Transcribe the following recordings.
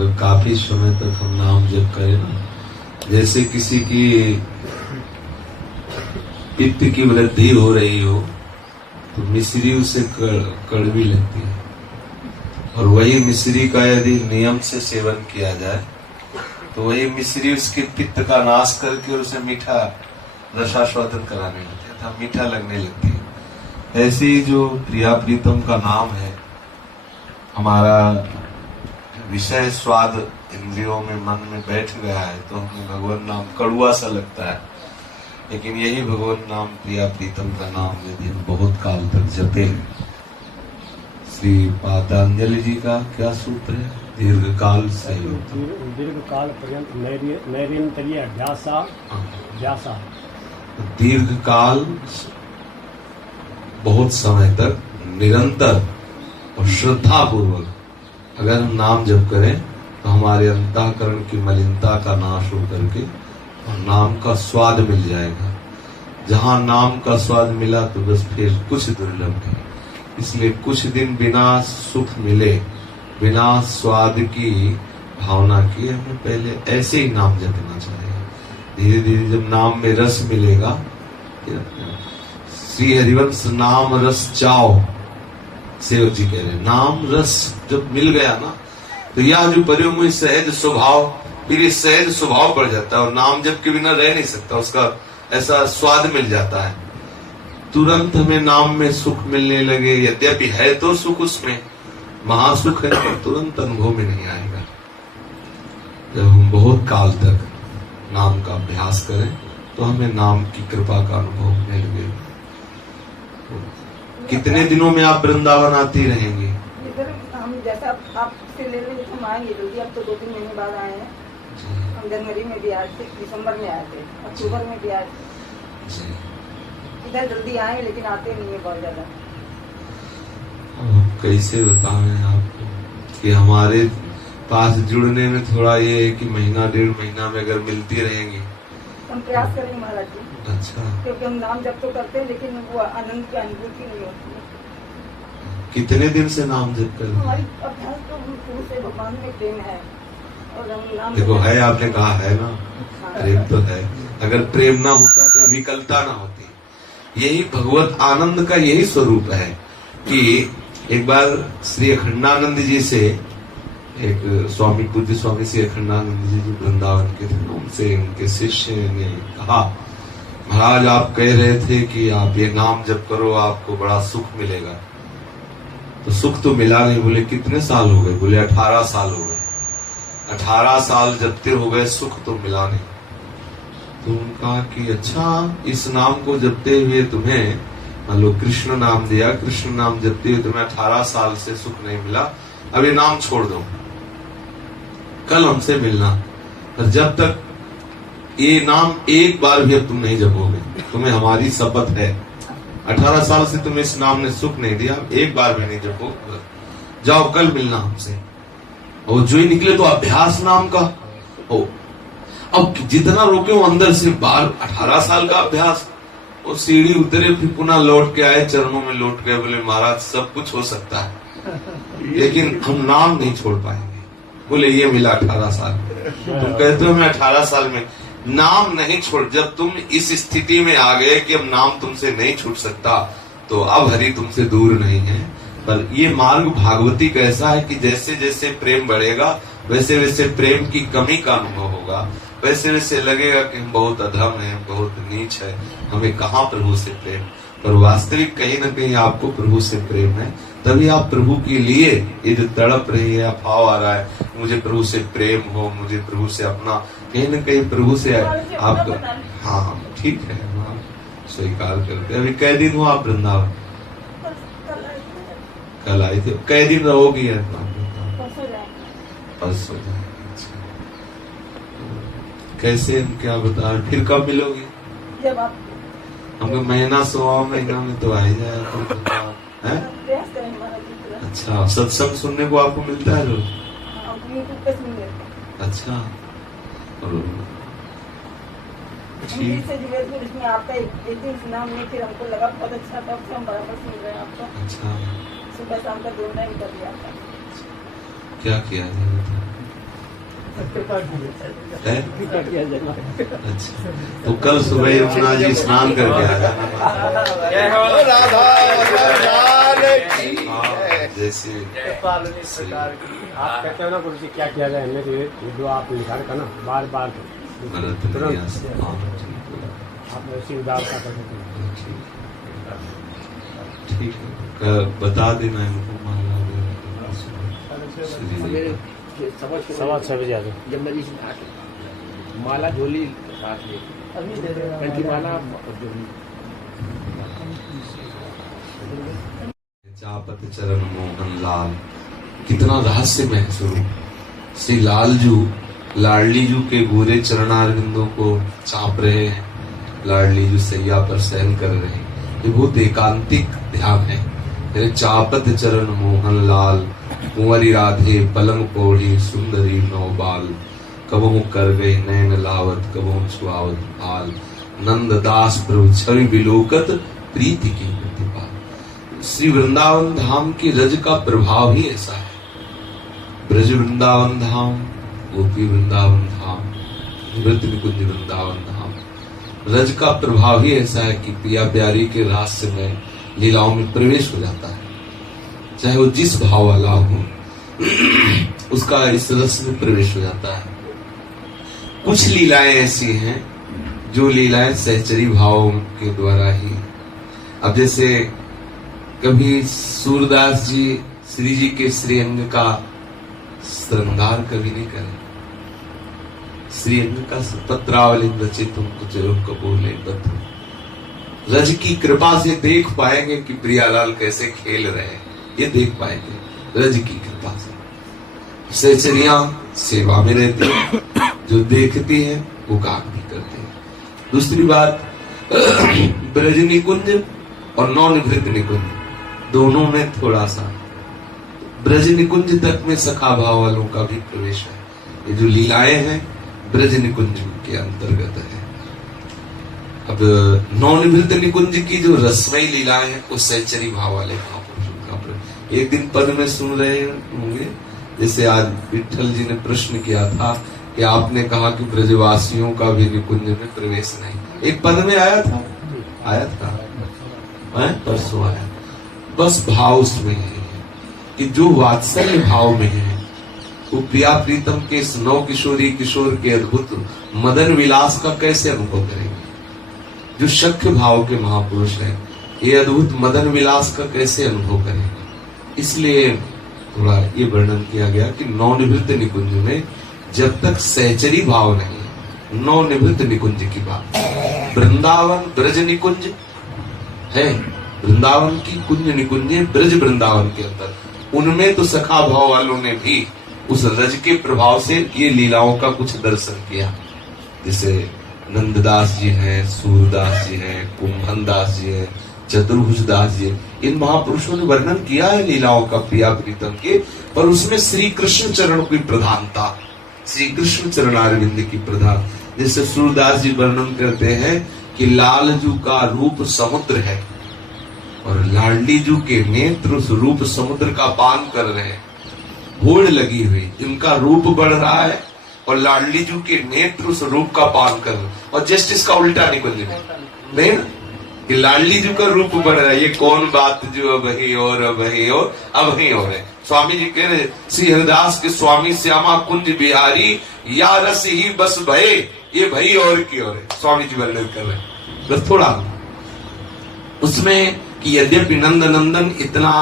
अगर काफी समय तक हम नाम जप करें ना, जैसे किसी की पित्त की वृद्धि हो रही हो तो मिश्री उसे कड़वी लगती है, और वही मिश्री का यदि नियम से सेवन किया जाए तो वही मिश्री उसके पित्त का नाश करके और उसे मीठा रसास्वादन कराने लगती है, अर्थात मीठा लगने लगती है। ऐसे ही जो प्रिया प्रीतम का नाम है, हमारा विषय स्वाद इंद्रियों में मन में बैठ गया है तो हमें भगवान नाम कड़ुआ सा लगता है, लेकिन यही भगवान नाम प्रिया प्रीतम का नाम यदि हम बहुत काल तक जपे। श्री पातंजलि जी का क्या सूत्र है? दीर्घ काल से दीर्घ काल पर्यंत नैरंतर्य अभ्यासा। दीर्घ काल बहुत समय तक निरंतर और श्रद्धा पूर्वक अगर हम नाम जप करें तो हमारे अंतःकरण की मलिनता का नाश हो करके और नाम का स्वाद मिल जाएगा। जहां नाम का स्वाद मिला तो बस फिर कुछ दुर्लभ है। इसलिए कुछ दिन बिना सुख मिले, बिना स्वाद की भावना किए हमें पहले ऐसे ही नाम जपना चाहिए। धीरे धीरे जब नाम में रस मिलेगा, श्री हरिवंश नाम रस चाओ, सेवक जी कह रहे हैं, नाम रस जब मिल गया ना तो यह जो परियों में सहज स्वभाव, फिर ये सहज स्वभाव पड़ जाता है और नाम जप के बिना रह नहीं सकता, उसका ऐसा स्वाद मिल जाता है। तुरंत हमें नाम में सुख मिलने लगे, यद्यपि है तो सुख उसमें महासुख है, पर तुरंत अनुभव में नहीं आएगा। जब हम बहुत काल तक नाम का अभ्यास करें तो हमें नाम की कृपा का अनुभव मिल गया। कितने दिनों में आप वृंदावन आती रहेंगी? हम जैसा आपसे ले रहे हम आएंगे जल्दी। अब तो 2-3 महीने बाद आए हैं। हम जनवरी में भी आए थे, दिसंबर में आए थे, अक्टूबर में भी आए थे। इधर जल्दी आए लेकिन आते नहीं है बहुत ज्यादा। कैसे बताएं आपको कि हमारे पास जुड़ने में थोड़ा ये है कि महीना 1.5 महीना में अगर मिलती रहेंगी। हम प्रयास करेंगे महाराज जी। अच्छा, क्योंकि हम नाम जप तो करते हैं लेकिन वो आनंद की अनुभूति नहीं होती है। कितने दिन से नाम जप कर रहे हैं? हमारी अभ्यास तो शुरू से भगवान में प्रेम है और हम नाम देखो है, आपने कहा है ना, प्रेम तो है। अगर प्रेम ना होता तो विकलता ना होती। यही भगवत आनंद का यही स्वरूप है कि एक बार श्री अखंडानंद जी से, एक स्वामी पूज्य स्वामी श्री अखंडानंद जी जो वृंदावन के थे, उनसे उनके शिष्य ने कहा, महाराज आप कह रहे थे कि आप ये नाम जप करो आपको बड़ा सुख मिलेगा, तो सुख तो मिला नहीं। बोले कितने साल हो गए? बोले 18 साल हो गए। 18 साल जपते हो गए, सुख तो मिला नहीं। तो उन्होंने कहा कि अच्छा, इस नाम को जपते हुए तुम्हें, मान लो कृष्ण नाम दिया, कृष्ण नाम जपते हुए तुम्हें 18 साल से सुख नहीं मिला, अब ये नाम छोड़ दो, कल हमसे मिलना, और जब तक ये नाम एक बार भी अब तुम नहीं जपोगे, तुम्हें हमारी शपथ है, 18 साल से तुम्हें इस नाम ने सुख नहीं दिया, एक बार भी नहीं जपो, जाओ कल मिलना हमसे। और जो ही निकले तो अभ्यास नाम का हो। अब जितना रोके वो अंदर से बाहर, 18 साल का अभ्यास। वो सीढ़ी उतरे, फिर पुनः लौट के आए, चरणों में लौट गए, बोले महाराज सब कुछ हो सकता है लेकिन हम नाम नहीं छोड़ पाएंगे। बोले ये मिला 18 साल, तुम कहते हो मैं 18 साल में नाम नहीं छोड़। जब तुम इस स्थिति में आ गए कि अब नाम तुमसे नहीं छूट सकता, तो अब हरि तुमसे दूर नहीं है। पर ये मार्ग भागवती का ऐसा है कि जैसे जैसे प्रेम बढ़ेगा वैसे वैसे प्रेम की कमी का अनुभव होगा, वैसे वैसे लगेगा कि हम बहुत अधम है, बहुत नीच है, हमें कहाँ प्रभु से प्रेम। पर वास्तविक कहीं न कहीं आपको प्रभु से प्रेम है, तभी आप प्रभु के लिए ये जो तड़प रही है, भाव आ रहा है, मुझे प्रभु से प्रेम हो, मुझे प्रभु से अपना, कहीं न कहीं प्रभु से आपका, हाँ ठीक है, हम स्वीकार करते हैं। अभी कै दिन हुआ आप वृंदावन? कल आई थे। कै दिन रहोगी? परसों। कैसे, क्या बता, फिर कब मिलोगी? जब आप हमको महीना 1.25 महीना में तो आ ही जाए है? अच्छा, सत्संग सुनने को आपको मिलता है रोज? अच्छा, ठीक। इसमें आपका एक दिन सुना हमने, फिर हमको लगा बहुत अच्छा था, हम बराबर सुन रहे हैं आपका। अच्छा, सुबह शाम का 2 टाइम कर दिया था। क्या किया जाए? है? अच्छा, तो कल सुबह यमुना जी स्नान करके आ जाना। राधा लाल की हाँ, जैसे आप कहते हो ना गुरु जी क्या किया जाए, हमें तो जो आप लिखा रखा ना बार बार भरत न्यास। हाँ, आप ऐसी उदारता कर सकते हैं। ठीक है, बता देना इनको माला सवेरे सवा 6 बजे आ जाओ। जमुना जी से आके माला झोली साथ ले, कंठी माला चापत चरण मोहन लाल। कितना रहस्यमय है स्वरूप। श्री लालजू लाडलीजू के गोरे चरणारविंदों को चाप रहे हैं, लाडलीजू सैया पर सहन कर रहे हैं। ये बहुत एकांतिक ध्यान है। मेरे चापत चरण मोहन लाल, कुंवरी राधे पलंग पौड़ी सुंदरी नौबाल। कबहू कर गए नैन लावत, कबहू छुआवत हाल। नंद दास प्रभु छवि बिलोकत, प्रीति की प्रतिभा। श्री वृंदावन धाम की रज का प्रभाव ही ऐसा है। ब्रज वृंदावन धाम, गोपी वृंदावन धाम, नृत्य निकुंज वृंदावन धाम। रज का प्रभाव ही ऐसा है कि पिया प्यारी के रहस्य में लीलाओं में प्रवेश हो जाता है। चाहे वो जिस भाव वाला हो, उसका इस रस में प्रवेश हो जाता है। कुछ लीलाएं ऐसी हैं जो लीलाएं सहचरी भावों के द्वारा ही। अब जैसे कभी सूरदास जी श्री जी के श्रीअंग का श्रृंगार कभी नहीं करे। श्रीअंग का पत्रावली रचित कुछ कबूले बद्ध। रज की कृपा से देख पाएंगे कि प्रियालाल कैसे खेल रहे हैं, ये देख पाएंगे रज की कृपा से। सहचरियां सेवा में रहती है, जो देखती है वो काम भी करती है। दूसरी बात, ब्रज निकुंज और नौ निभृत निकुंज दोनों में थोड़ा सा ब्रज निकुंज तक में सखा भाव वालों का भी प्रवेश है। ये जो लीलाएं हैं ब्रज निकुंज के अंतर्गत है। अब नौ निभृत निकुंज की जो रसमयी लीलाएं हैं वो सहचरी भाव वाले महापुरुषों का प्रवेश। एक दिन पद में सुन रहे होंगे, जैसे आज विठल जी ने प्रश्न किया था कि आपने कहा कि ब्रजवासियों का भी निकुंज में प्रवेश नहीं। एक पद में आया था परसों आया। बस भाव उसमें है कि जो वात्सल्य भाव में है वो प्रिया प्रीतम के इस नौ किशोरी किशोर के अद्भुत मदन विलास का कैसे अनुभव करेंगे। जो शक्य भाव के महापुरुष हैं ये अद्भुत मदन विलास का कैसे अनुभव करेंगे। इसलिए थोड़ा ये वर्णन किया गया कि नौ निवृत्त निकुंज में जब तक सहचरी भाव नहीं, नौ निवृत्त निकुंज की बात। वृंदावन ब्रज निकुंज है, वृंदावन की कुंज निकुंजे ब्रज वृंदावन के अंदर, उनमें तो सखा भाव वालों ने भी उस रज के प्रभाव से ये लीलाओं का कुछ दर्शन किया। जैसे नंददास जी हैं, सूरदास जी हैं, कुंभन दास जी हैं, चतुर्भुज दास जी, इन महापुरुषों ने वर्णन किया है लीलाओं का प्रिया प्रीतम के, पर उसमें श्री कृष्ण चरण की प्रधानता, श्री कृष्ण चरणारविंद की प्रधान। जैसे सूरदास जी वर्णन करते हैं कि लालजू का रूप समुद्र है और लाडलीजू के नेत्र उस रूप समुद्र का पान कर रहे हैं। होड़ लगी हुई, इनका रूप बढ़ रहा है और लाडलीजू के नेत्र उस रूप का पान कर रहे हैं। और जस्ट इसका उल्टा निकल नहीं कि लाडलीजू का रूप बढ़ रहा है। ये कौन बात जो अब ही और अब ही और अब ही हो रहे। स्वामी जी कह रहे श्री हरिदास के स्वामी श्यामा कुंज बिहारी या रस ही बस भय, ये भई और की और स्वामी जी वर्णन कर रहे हैं। बस थोड़ा उसमें कि यद्यपि नंद नंदन इतना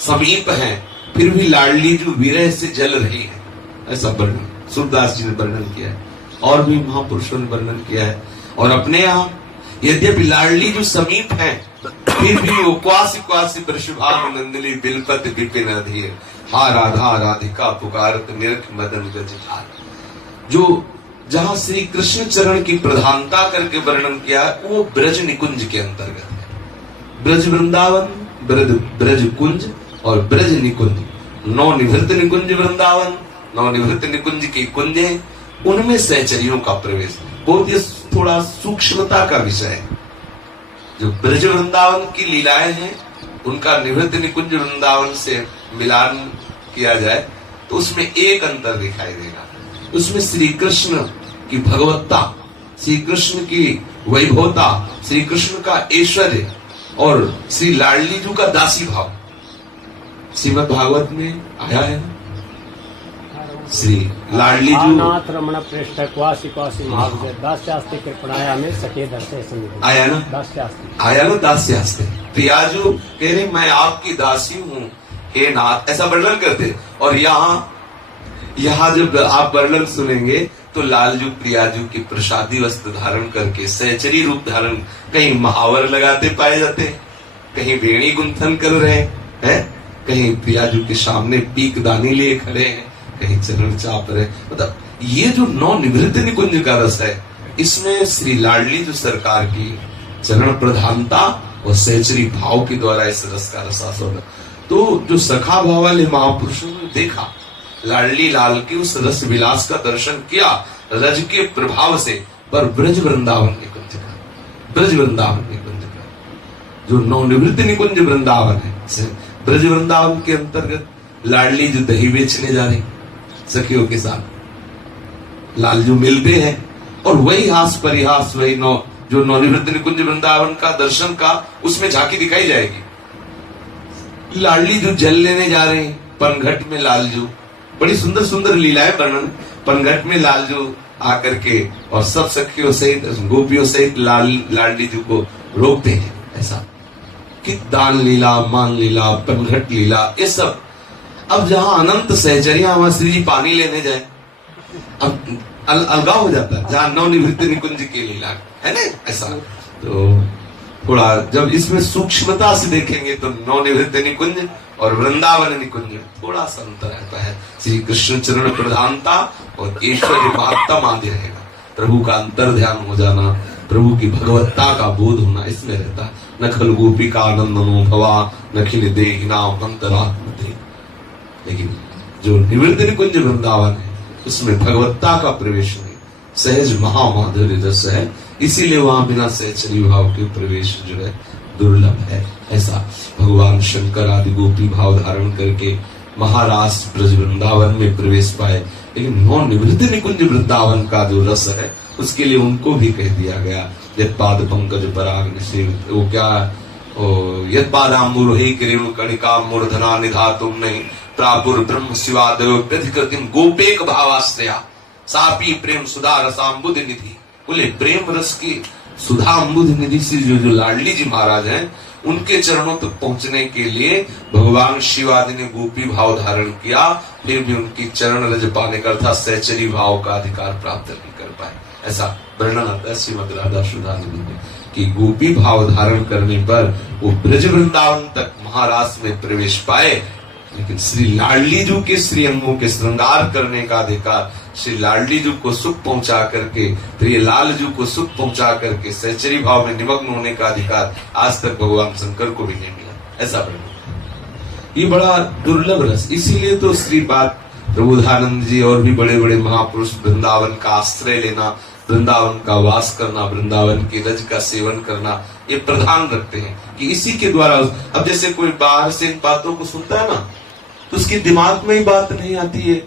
समीप है फिर भी लाडलीजू विरह से जल रही है, ऐसा वर्णन सूरदास जी ने वर्णन किया है और भी महापुरुषों ने वर्णन किया है। और अपने यहाँ यद्यपि लाडलीजू समीप है फिर भी वो क्वासी क्वासी वृषभानु नंदिनी बिलपत विपिन अधीर, हा राधा राधिका पुकारत निरख मदन गजधार। जो जहाँ श्री कृष्ण चरण की प्रधानता करके वर्णन किया वो ब्रज निकुंज के अंतर्गत है। ब्रज वृंदावन, ब्रज कुंज और ब्रज निकुंज, नौ निवृत्त निकुंज वृंदावन, नौ निवृत्त निकुंज की कुंजे, उनमें सहचरियों का प्रवेश बहुत ही थोड़ा सूक्ष्मता का विषय है। जो ब्रज वृंदावन की लीलाएं हैं उनका निवृत्त निकुंज वृंदावन से मिलान किया जाए तो उसमें एक अंतर दिखाई देगा उसमें श्री कृष्ण की भगवत्ता, श्री कृष्ण की वैभवता, श्री कृष्ण का ऐश्वर्य और श्री लाडली जी का दासी भाव श्रीमद् भागवत में आया है ना। श्री लाडली जी नाथ रमण पृष्ठ क्वासी क्वासी महाविजय दास्यास्ते कृपणाया में सके दर्शय सन्निधि आया ना, दास्यास्ते आया ना दास्यास्ते। प्रियाजू कह रहे मैं आपकी दासी हूँ हे नाथ, ऐसा वर्णन करते। और यहाँ जब आप वर्णन सुनेंगे तो लालजू प्रियाजू की प्रसादी वस्त्र धारण करके सहचरी रूप धारण, कहीं महावर लगाते पाए जाते हैं, कहीं वेणी गुंथन कर रहे हैं, कहीं प्रियाजू के सामने पीक दानी लिए खड़े हैं, कहीं चरण चाप रहे। मतलब ये जो नौ निवृत्त निकुंज का रस है, इसमें श्री लाडली जो सरकार की चरण प्रधानता और सहचरी भाव के द्वारा इस रस का रसास्वादन। तो जो सखा भाव वाले महापुरुषों ने देखा लाडली लाल के उस रस विलास का दर्शन किया रज के प्रभाव से, पर ब्रज वृंदावन निकुंज का, ब्रज वृंदावन निकुंज का जो नवनिवृत्त निकुंज वृंदावन है, ब्रज वृंदावन के अंतर्गत लाडली जो दही बेचने जा रही सखियों के साथ लालजू मिलते हैं और वही हास परिहास, वही जो नवनिवृत्त निकुंज वृंदावन का दर्शन का उसमें झांकी दिखाई जाएगी। लाडली जो जल लेने जा रहे हैं पनघट में, लालजू बड़ी सुंदर सुंदर लीलाएं वर्णन। पनघट में लालजू आकर के और सब सखियों सहित गोपियों सहित लाडली जी को रोकते हैं, ऐसा कि दान लीला, मान लीला, पनघट लीला, ये सब। अब जहां अनंत सहचर्या वहां श्री जी पानी लेने जाए, अब अलगाव हो जाता है। जहां नवनिवृत्त निकुंज की लीला है ना, ऐसा। तो थोड़ा जब इसमें सूक्ष्मता से देखेंगे तो नवनिवृत्त निकुंज और वृंदावन निकुंज थोड़ा सा अंतर रहता है। श्री कृष्ण चरण प्रधानता और ऐश्वर्य महत्ता माध्य रहेगा, प्रभु का अंतर ध्यान हो जाना, प्रभु की भगवत्ता का बोध होना इसमें रहता। न खल गोपिका नंदनो भवा नखिल देहिना अंतरात्म दे। लेकिन जो निवृत्त निकुंज वृंदावन है उसमें भगवत्ता का प्रवेश नहीं, सहज महामाधुर्य रस है, इसीलिए वहां बिना सहचरी भाव के प्रवेश जो है दुर्लभ है। ऐसा भगवान शंकर आदि गोपी भाव धारण करके महारास ब्रज वृंदावन में प्रवेश पाए, लेकिन नवनिवृत्त निकुंज वृंदावन का जो रस है उसके लिए उनको भी कह दिया गया यद पाद पंकज पराग निषेव, वो क्या यद पादाम्बुरुहि किरेणु कणिका मूर्धना निधातुम नहीं प्रापुर ब्रह्म शिवादयो व्यधिकृतिम गोपेक भावाश्रया सापी प्रेम सुधा रसाम्बुद निधि। बोले प्रेम रस की सुधा अम्बुद निधि से जो लाडली जी महाराज हैं, उनके चरणों तक पहुंचने के लिए भगवान शिव आदि ने गोपी भाव धारण किया, फिर भी उनकी चरण रज पाने का अर्थात सहचरी भाव का अधिकार प्राप्त नहीं कर पाए। ऐसा वर्णन आता है श्रीमद राधा सुधादेवी में कि गोपी भाव धारण करने पर वो ब्रज वृंदावन तक महारास में प्रवेश पाए, लेकिन श्री लाडली जी के श्री अंगों के श्रृंगार करने का अधिकार, श्री लाडली जी को सुख पहुंचा करके, प्रिय लाल जी को सुख पहुंचा करके सहचरी भाव में निमग्न होने का अधिकार आज तक भगवान शंकर को भी नहीं मिला। ऐसा वर्णन, ये बड़ा दुर्लभ रस। इसीलिए तो श्री बात प्रबोधानंद जी और भी बड़े बड़े महापुरुष वृंदावन का आश्रय लेना, वृंदावन का वास करना, वृंदावन की रज का सेवन करना, ये प्रधान रखते हैं कि इसी के द्वारा। अब जैसे कोई बाहर से इन बातों को सुनता है ना, तो उसके दिमाग में ही बात नहीं आती है,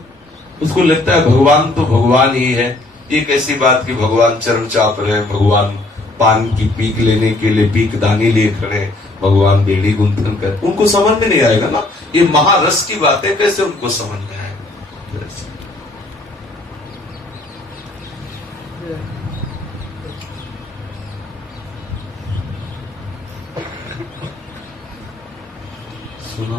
उसको लगता है भगवान तो भगवान ही है। ये कैसी बात कि भगवान चरण चाप रहे हैं, भगवान पान की पीक लेने के लिए पीक दानी लिए खड़े, भगवान बेड़ी गुंथन कर, उनको समझ में नहीं आएगा ना। ये महारस की बातें कैसे उनको समझ में आएगा। सुना